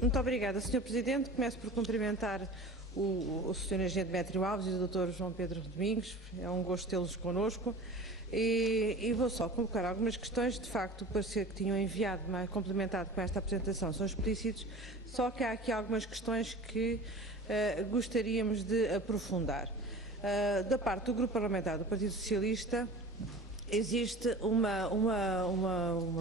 Muito obrigada, Sr. Presidente. Começo por cumprimentar o Sr. Engenheiro Demétrio Alves e o Dr. João Pedro Domingos. É um gosto tê-los connosco. E vou só colocar algumas questões. De facto, o parecer que tinham enviado, complementado com esta apresentação, são explícitos, só que há aqui algumas questões que gostaríamos de aprofundar. Da parte do Grupo Parlamentar do Partido Socialista, existe uma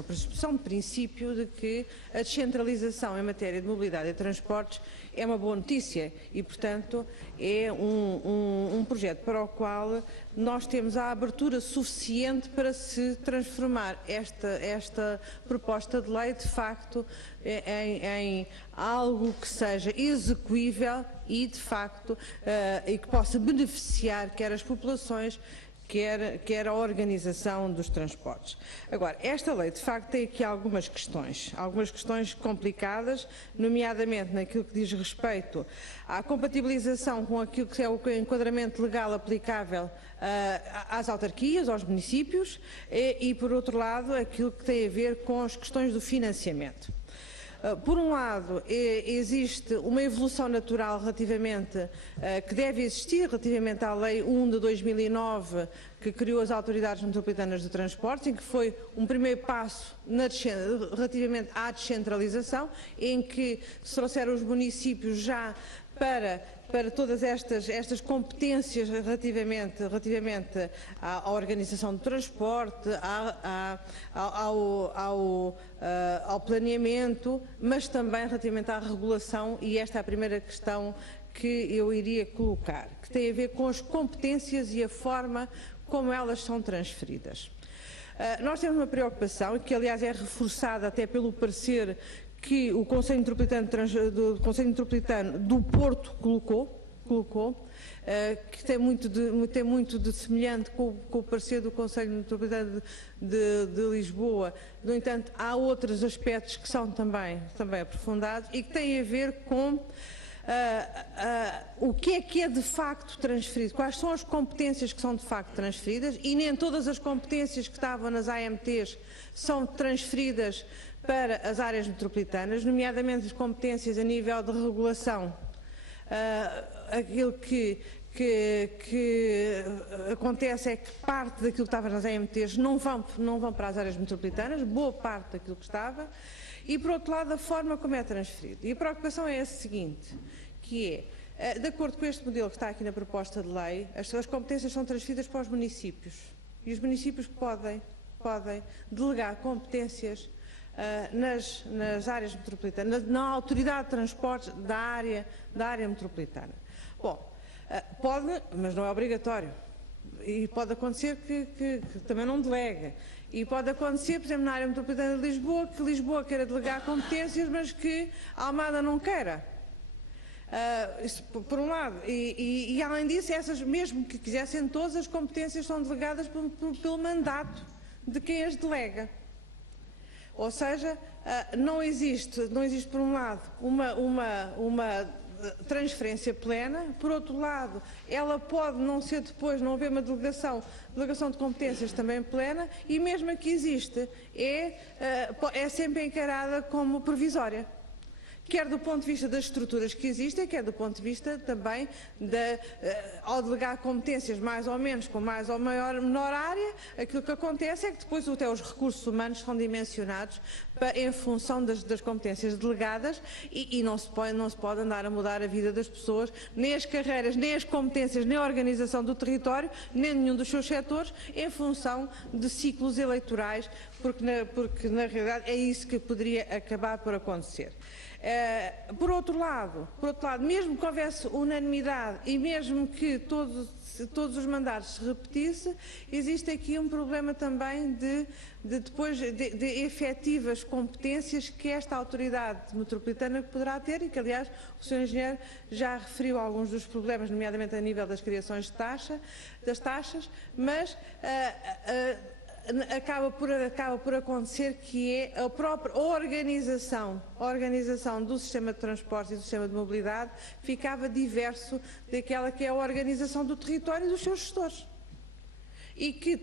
pressuposição de princípio de que a descentralização em matéria de mobilidade e transportes é uma boa notícia e, portanto, é um projeto para o qual nós temos a abertura suficiente para se transformar esta proposta de lei, de facto, em algo que seja execuível e, de facto, e que possa beneficiar quer as populações, quer a organização dos transportes. Agora, esta lei, de facto, tem aqui algumas questões complicadas, nomeadamente naquilo que diz respeito à compatibilização com aquilo que é o enquadramento legal aplicável às autarquias, aos municípios, e, por outro lado, aquilo que tem a ver com as questões do financiamento. Por um lado, existe uma evolução natural relativamente, que deve existir relativamente à Lei 1 de 2009, que criou as Autoridades Metropolitanas de Transportes, em que foi um primeiro passo relativamente à descentralização, em que se trouxeram os municípios já para todas estas competências relativamente à organização do transporte, ao planeamento, mas também relativamente à regulação, e esta é a primeira questão que eu iria colocar, que tem a ver com as competências e a forma como elas são transferidas. Nós temos uma preocupação, que aliás é reforçada até pelo parecer que o Conselho Metropolitano do Porto colocou, que tem muito de semelhante com o parecer do Conselho Metropolitano de Lisboa. No entanto, há outros aspectos que são também aprofundados e que têm a ver com o que é de facto transferido, quais são as competências que são de facto transferidas, e nem todas as competências que estavam nas AMTs são transferidas para as áreas metropolitanas, nomeadamente as competências a nível de regulação. Aquilo que acontece é que parte daquilo que estava nas AMTs não vão para as áreas metropolitanas, boa parte daquilo que estava, e por outro lado a forma como é transferido. E a preocupação é a seguinte, que é, de acordo com este modelo que está aqui na proposta de lei, as competências são transferidas para os municípios, e os municípios podem delegar competências nas áreas metropolitanas, na autoridade de transportes da área metropolitana. Bom, pode, mas não é obrigatório. E pode acontecer que também não delega. E pode acontecer, por exemplo, na área metropolitana de Lisboa, que Lisboa queira delegar competências, mas que Almada não queira. Isso por um lado. E além disso, essas, mesmo que quisessem, todas as competências são delegadas pelo mandato de quem as delega. Ou seja, não existe por um lado uma transferência plena, por outro lado, ela pode não ser depois, não haver uma delegação de competências também plena, e mesmo a que existe, é sempre encarada como provisória. Quer do ponto de vista das estruturas que existem, quer do ponto de vista também ao delegar competências mais ou menos, com mais ou menor área, aquilo que acontece é que depois até os recursos humanos são dimensionados em função das competências delegadas, e não se pode andar a mudar a vida das pessoas, nem as carreiras, nem as competências, nem a organização do território, nem nenhum dos seus setores, em função de ciclos eleitorais, porque na realidade é isso que poderia acabar por acontecer. Por outro lado, mesmo que houvesse unanimidade e mesmo que todos os mandatos se repetissem, existe aqui um problema também de efetivas competências que esta autoridade metropolitana poderá ter, e que aliás o Sr. Engenheiro já referiu alguns dos problemas, nomeadamente a nível das criações das taxas, mas acaba por acontecer que é a própria organização do sistema de transportes e do sistema de mobilidade ficava diverso daquela que é a organização do território e dos seus gestores. e que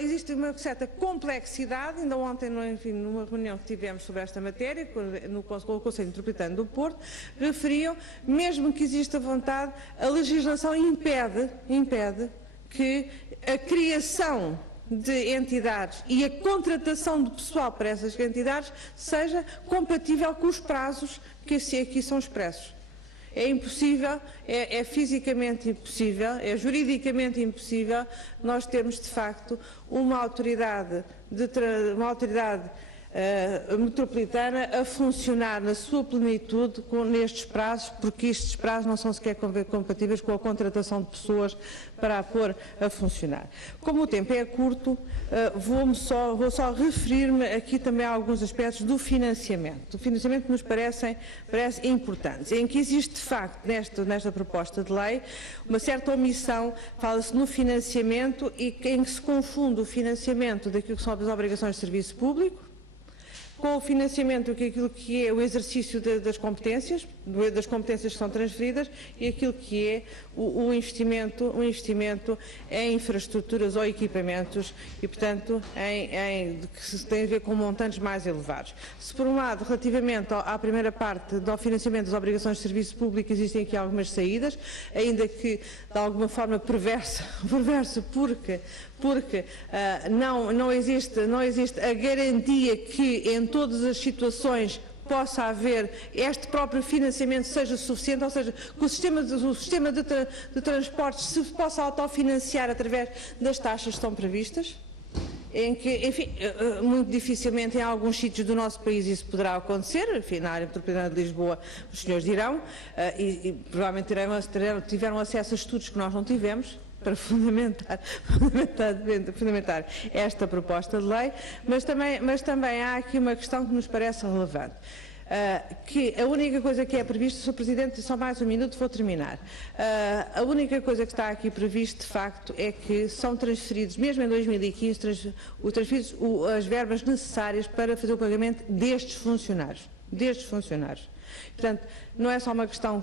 existe uma certa complexidade. Ainda ontem, enfim, numa reunião que tivemos sobre esta matéria, com o Conselho Metropolitano do Porto, referiam, mesmo que exista vontade, a legislação impede que a criação de entidades e a contratação de pessoal para essas entidades seja compatível com os prazos que aqui são expressos. É impossível, é fisicamente impossível, é juridicamente impossível nós termos, de facto, uma autoridade metropolitana a funcionar na sua plenitude nestes prazos, porque estes prazos não são sequer compatíveis com a contratação de pessoas para a pôr a funcionar. Como o tempo é curto, vou só referir-me aqui também a alguns aspectos do financiamento. O financiamento nos parece importantes, em que existe de facto nesta proposta de lei uma certa omissão, fala-se no financiamento e em que se confunde o financiamento daquilo que são as obrigações de serviço público com o financiamento daquilo que é o exercício das competências que são transferidas e aquilo que é o investimento em infraestruturas ou equipamentos e, portanto, que tem a ver com montantes mais elevados. Se, por um lado, relativamente à primeira parte do financiamento das obrigações de serviço público, existem aqui algumas saídas, ainda que de alguma forma perverso porque não existe a garantia que em todas as situações possa haver este próprio financiamento seja suficiente, ou seja, que o sistema de transportes se possa autofinanciar através das taxas que estão previstas, em que, enfim, muito dificilmente em alguns sítios do nosso país isso poderá acontecer, enfim, na área metropolitana de Lisboa os senhores dirão, e provavelmente tiveram acesso a estudos que nós não tivemos, para fundamentar esta proposta de lei, mas também há aqui uma questão que nos parece relevante. Que a única coisa que é prevista, Sr. Presidente, só mais um minuto, vou terminar. A única coisa que está aqui previsto, de facto, é que são transferidos, mesmo em 2015, as verbas necessárias para fazer o pagamento destes funcionários. Portanto, não é só uma questão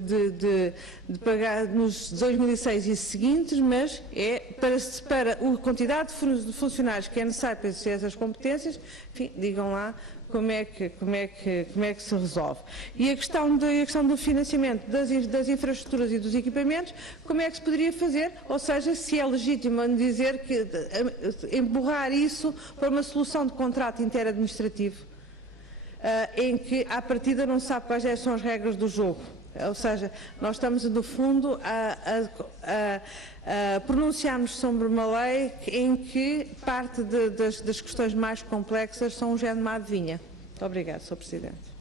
de pagar nos 2006 e seguintes, mas é para a quantidade de funcionários que é necessário para exercer essas competências. Enfim, digam lá como é que se resolve. E a questão do financiamento das infraestruturas e dos equipamentos, como é que se poderia fazer? Ou seja, se é legítimo dizer que empurrar isso para uma solução de contrato interadministrativo, em que, à partida, não se sabe quais são as regras do jogo. Ou seja, nós estamos, no fundo, a pronunciarmos sobre uma lei em que parte das questões mais complexas são um género de uma adivinha. Muito obrigada, Sr. Presidente.